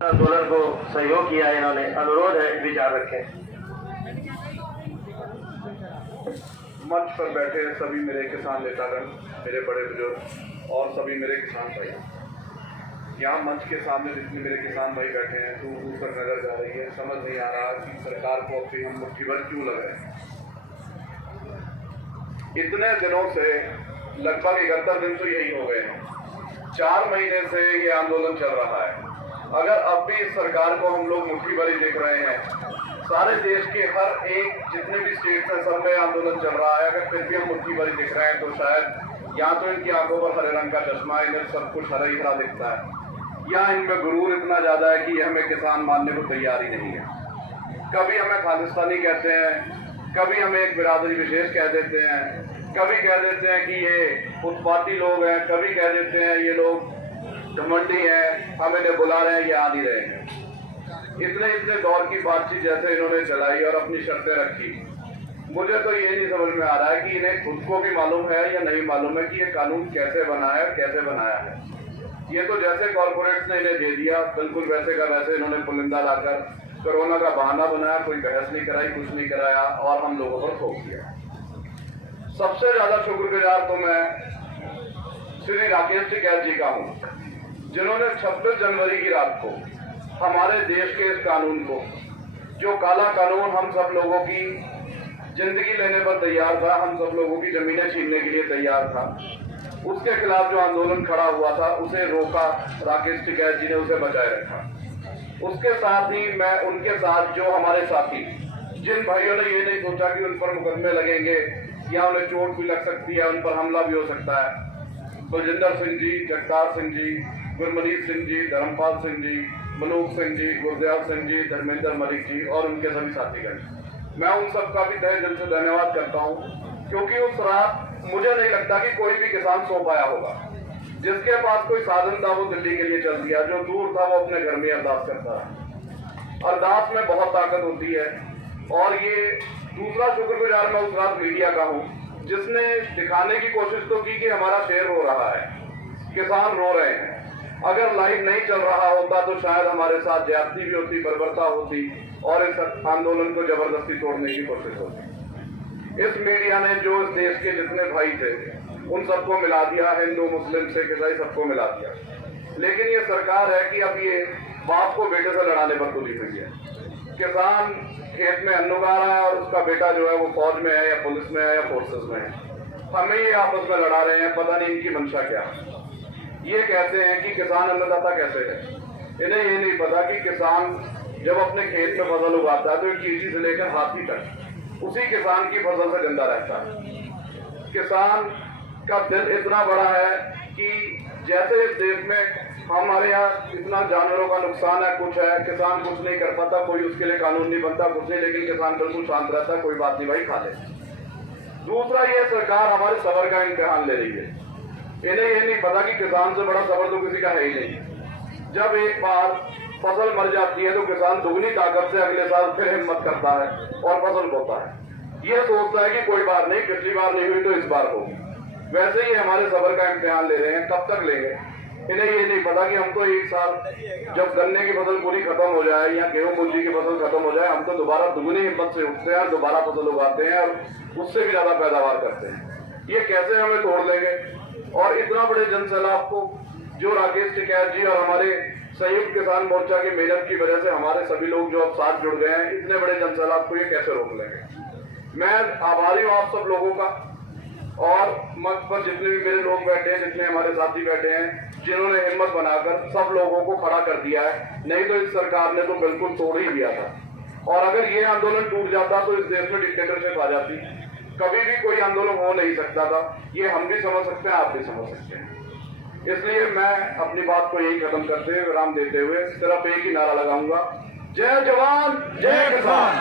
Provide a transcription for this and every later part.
आंदोलन को सहयोग किया। इन्होंने अनुरोध है विचार रखें। मंच पर बैठे सभी मेरे किसान नेतागण, मेरे बड़े बुजुर्ग और सभी मेरे किसान भाई, यहाँ मंच के सामने जितने मेरे किसान भाई बैठे हैं दूर दूर तक नजर जा रही है। समझ नहीं आ रहा कि सरकार को अपनी हम मुट्ठी भर क्यों लगाए। इतने दिनों से लगभग 71 दिन तो यही हो गए हैं, 4 महीने से ये आंदोलन चल रहा है। अगर अब भी इस सरकार को हम लोग मुट्ठी भरी देख रहे हैं, सारे देश के हर एक जितने भी स्टेट हैं सब में आंदोलन चल रहा है, अगर फिर भी हम मुट्ठी भरी दिख रहे हैं तो शायद या तो इनकी आंखों पर हरे रंग का चश्मा है, इन्हें सब कुछ हरा ही हरा दिखता है, या इनमें गुरूर इतना ज्यादा है कि हमें किसान मानने को तैयार ही नहीं है। कभी हमें खालिस्तानी कहते हैं, कभी हमें एक बिरादरी विशेष कह देते हैं, कभी कह देते हैं कि ये उत्पाती लोग हैं, कभी कह देते हैं ये लोग घमंडी है, हम इन्हें बुला रहे हैं, ये आ नहीं रहे हैं। इतने दौर की बातचीत जैसे इन्होंने चलाई और अपनी शर्तें रखी, मुझे तो ये नहीं समझ में आ रहा है कि इन्हें खुद को भी मालूम है या नहीं मालूम है कि ये कानून कैसे बना है, कैसे बनाया है। ये तो जैसे कॉर्पोरेट्स ने इन्हें दे दिया, बिल्कुल वैसे का वैसे इन्होंने पुलिंदा लाकर कोरोना का बहाना बनाया, कोई बहस नहीं कराई, कुछ नहीं कराया और हम लोगों पर थोप दिया। सबसे ज्यादा शुक्रगुजार तो मैं श्री राकेश टिकैत जी का हूँ, जिन्होंने 26 जनवरी की रात को हमारे देश के इस कानून को, जो काला कानून हम सब लोगों की जिंदगी लेने पर तैयार था, हम सब लोगों की जमीनें छीनने के लिए तैयार था, उसके खिलाफ जो आंदोलन खड़ा हुआ था उसे रोका। राकेश टिकैत जी ने उसे बचाए रखा। उसके साथ ही मैं उनके साथ जो हमारे साथी, जिन भाइयों ने ये नहीं सोचा कि उन पर मुकदमे लगेंगे या उन्हें चोट भी लग सकती है, उन पर हमला भी हो सकता है, बलजिंदर सिंह जी, जगतार सिंह जी, गुरमनीत सिंह जी, धर्मपाल सिंह जी, मनोज सिंह जी, गुरदयाल सिंह जी, धर्मेंद्र मलिक जी और उनके सभी साथीगण, मैं उन सबका भी तहे दिल से धन्यवाद करता हूं, क्योंकि उस रात मुझे नहीं लगता कि कोई भी किसान सो पाया होगा। जिसके पास कोई साधन था वो दिल्ली के लिए चल दिया, जो दूर था वो अपने घर में अरदास करता है। अरदास में बहुत ताकत होती है। और ये दूसरा शुक्रगुजार मैं उस रात मीडिया का हूँ, जिसने दिखाने की कोशिश तो की कि हमारा शेर रो रहा है, किसान रो रहे हैं। अगर लाइव नहीं चल रहा होता तो शायद हमारे साथ ज्यादती भी होती, बर्बरता होती और इस आंदोलन को जबरदस्ती तोड़ने की कोशिश होती। इस मीडिया ने जो इस देश के जितने भाई थे उन सबको मिला दिया, हिंदू मुस्लिम सिख ईसाई सबको मिला दिया। लेकिन ये सरकार है कि अब ये बाप को बेटे से लड़ाने पर तुली हुई है। किसान खेत में अन्न उगा रहा है और उसका बेटा जो है वो फौज में है या पुलिस में है या फोर्सेस में है। हमें ये आपस में लड़ा रहे हैं, पता नहीं इनकी मंशा क्या है। ये कहते हैं कि किसान अन्नदाता कैसे है, इन्हें ये नहीं पता कि किसान जब अपने खेत में फसल उगाता है तो एक चीजी से लेकर हाथी तक उसी किसान की फसल से जिंदा रहता है। किसान का दिल इतना बड़ा है कि जैसे इस देश में हमारे यहाँ इतना जानवरों का नुकसान है, कुछ है, किसान कुछ नहीं कर पाता, कोई उसके लिए कानून नहीं बनता, कुछ नहीं, लेकिन किसान बिल्कुल शांत रहता है, कोई बात नहीं भाई, खा ले। दूसरा, ये सरकार हमारे सबर का इम्तिहान ले रही है। इन्हें ये नहीं पता कि किसान से बड़ा सबर तो किसी का है ही नहीं। जब एक बार फसल मर जाती है तो किसान दुगनी ताकत से अगले साल फिर हिम्मत करता है और फसल बोता है। ये सोचता है कि कोई बात नहीं, पिछली बार नहीं हुई तो इस बार होगी। वैसे ही हमारे सबर का इम्तिहान ले रहे हैं, कब तक लेंगे। इन्हें ये नहीं पता कि हम तो एक साल जब गन्ने की फसल पूरी खत्म हो जाए या गेहूं मूंजी की फसल खत्म हो जाए, हम तो दोबारा दुगनी हिम्मत से उठते हैं, दोबारा फसल उगाते हैं और उससे भी ज्यादा पैदावार करते हैं। ये कैसे हमें तोड़ लेंगे। और इतना बड़े जन सैलाब को जो राकेश टिकैत जी और हमारे संयुक्त किसान मोर्चा की मेहनत की वजह से हमारे सभी लोग जो अब साथ जुड़ गए हैं, इतने बड़े जन सैलाब को ये कैसे रोक लेंगे। मैं आभारी हूँ आप सब लोगों का और मंच पर जितने भी मेरे लोग बैठे हैं, जितने हमारे साथी बैठे हैं, जिन्होंने हिम्मत बनाकर सब लोगों को खड़ा कर दिया है। नहीं तो इस सरकार ने तो बिल्कुल तोड़ ही दिया था। और अगर ये आंदोलन टूट जाता तो इस देश में डिक्टेटरशिप आ जाती, कभी भी कोई आंदोलन हो नहीं सकता था। ये हम भी समझ सकते हैं, आप भी समझ सकते हैं। इसलिए मैं अपनी बात को यही खत्म करते हुए, विराम देते हुए सिर्फ एक ही नारा लगाऊंगा, जय जवान जय किसान,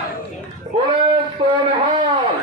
बोले सोनिहाल।